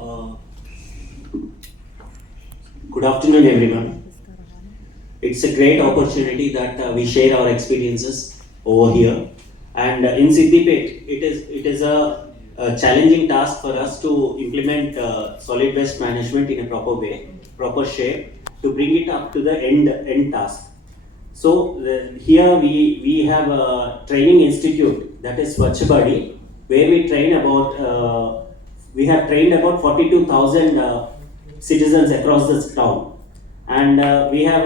Uh, Good afternoon, everyone. It's a great opportunity that we share our experiences over here. And in Siddipet, it is a challenging task for us to implement solid waste management in a proper way, proper shape, to bring it up to the end task. So here we have a training institute, that is Swachh Body, where we have trained about 42,000 citizens across this town, and we have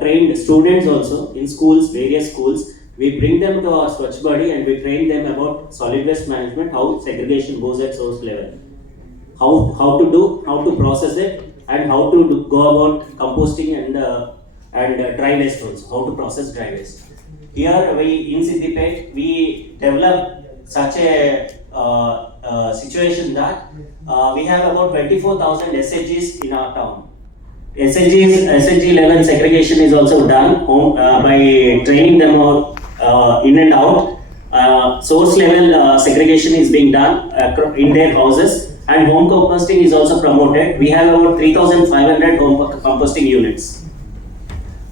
trained students also in schools, various schools. We bring them to our Swachh Body and we train them about solid waste management, how segregation goes at source level, how to process it, and how to go about composting and dry waste also, how to process dry waste. Here we in Siddipet we develop such a situation that we have about 24,000 SHGs in our town. SHG level segregation is also done by training them out, in and out. Source level segregation is being done in their houses, and home composting is also promoted. We have about 3,500 home composting units.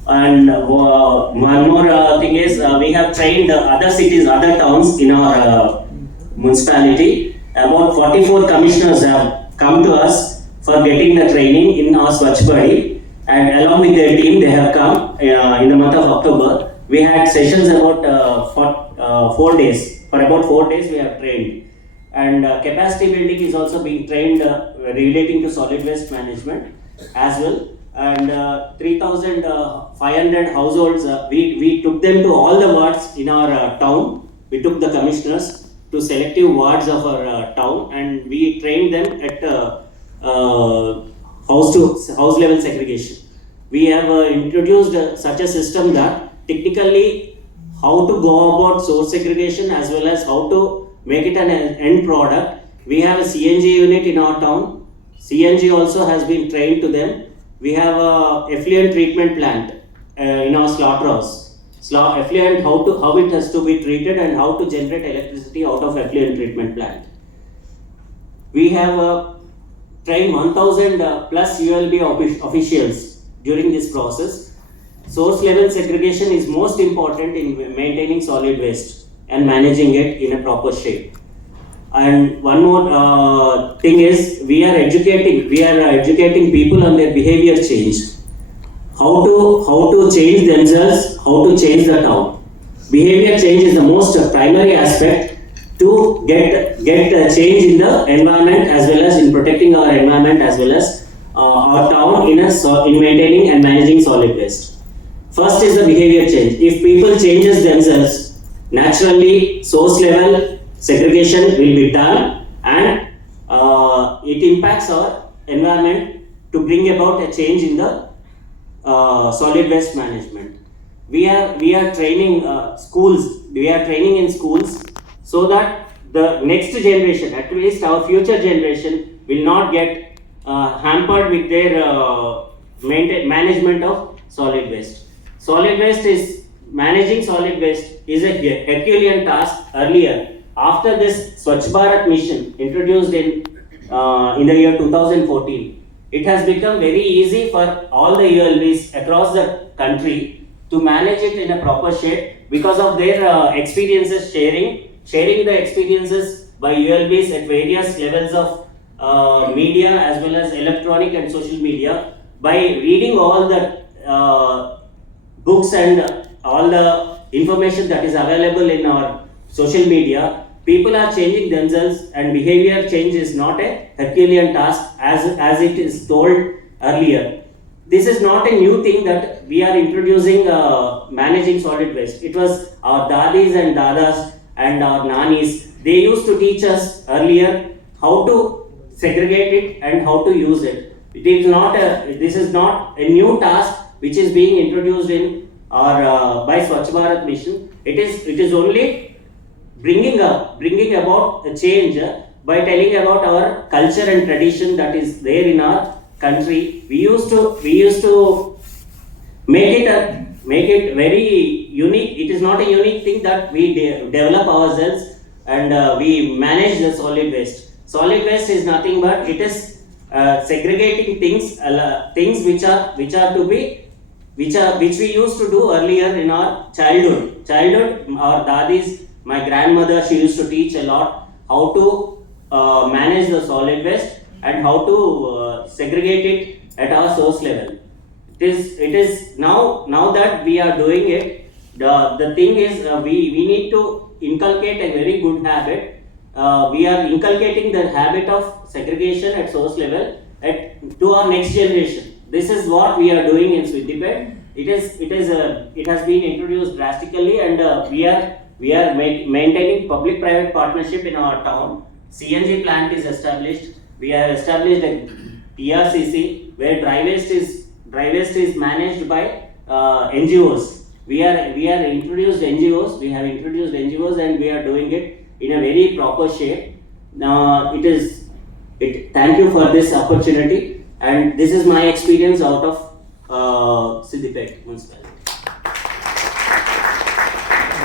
And one more thing is we have trained other cities, other towns in our municipality. About 44 commissioners have come to us for getting the training in our Swachh Body, and along with their team they have come in the month of October. We had sessions about for 4 days. For about 4 days we have trained, and capacity building is also being trained relating to solid waste management as well. And 3,500 households, we took them to all the wards in our town. We took the commissioners to selective wards of our town, and we trained them at house to house level segregation. We have introduced such a system that technically how to go about source segregation as well as how to make it an end product. We have a CNG unit in our town. CNG also has been trained to them. We have a effluent treatment plant in our slaughterhouse. Effluent, how it has to be treated and how to generate electricity out of effluent treatment plant. We have trained 1,000 plus ULB officials during this process. Source level segregation is most important in maintaining solid waste and managing it in a proper shape. And one more thing is we are educating people on their behavior change, how to change themselves, how to change the town. Behavior change is the most primary aspect to get a change in the environment as well as in protecting our environment as well as our town in maintaining and managing solid waste. First is the behavior change. If people changes themselves, naturally source level segregation will be done, and it impacts our environment to bring about a change in the solid waste management. We are training schools. We are training in schools so that the next generation, at least our future generation, will not get hampered with their management of solid waste. Managing solid waste is a Herculean task earlier. After this Swachh Bharat mission introduced in the year 2014, it has become very easy for all the ULBs across the country to manage it in a proper shape because of their experiences, sharing the experiences by ULBs at various levels of media as well as electronic and social media. By reading all the books and all the information that is available in our social media, people are changing themselves, and behavior change is not a Herculean task as it is told earlier. This is not a new thing that we are introducing managing solid waste. It was our dadis and dadas and our nanis. They used to teach us earlier how to segregate it and how to use it. This is not a new task which is being introduced in our by Swachh Bharat mission. It is only bringing about a change by telling about our culture and tradition that is there in our country. We used to make it very unique. It is not a unique thing that we develop ourselves and we manage the solid waste. Solid waste is nothing but it is segregating things which are to be which we used to do earlier in our childhood. Our dadis, my grandmother, she used to teach a lot how to manage the solid waste and how to segregate it at our source level. It is now that we are doing it, the thing is we need to inculcate a very good habit. We are inculcating the habit of segregation at source level to our next generation. This is what we are doing in Swidipet. It has been introduced drastically, and we are maintaining public-private partnership in our town. CNG plant is established. We have established a PRCC where dry waste is managed by NGOs. We have introduced NGOs, and we are doing it in a very proper shape. Now thank you for this opportunity, and this is my experience out of Siddipet municipality.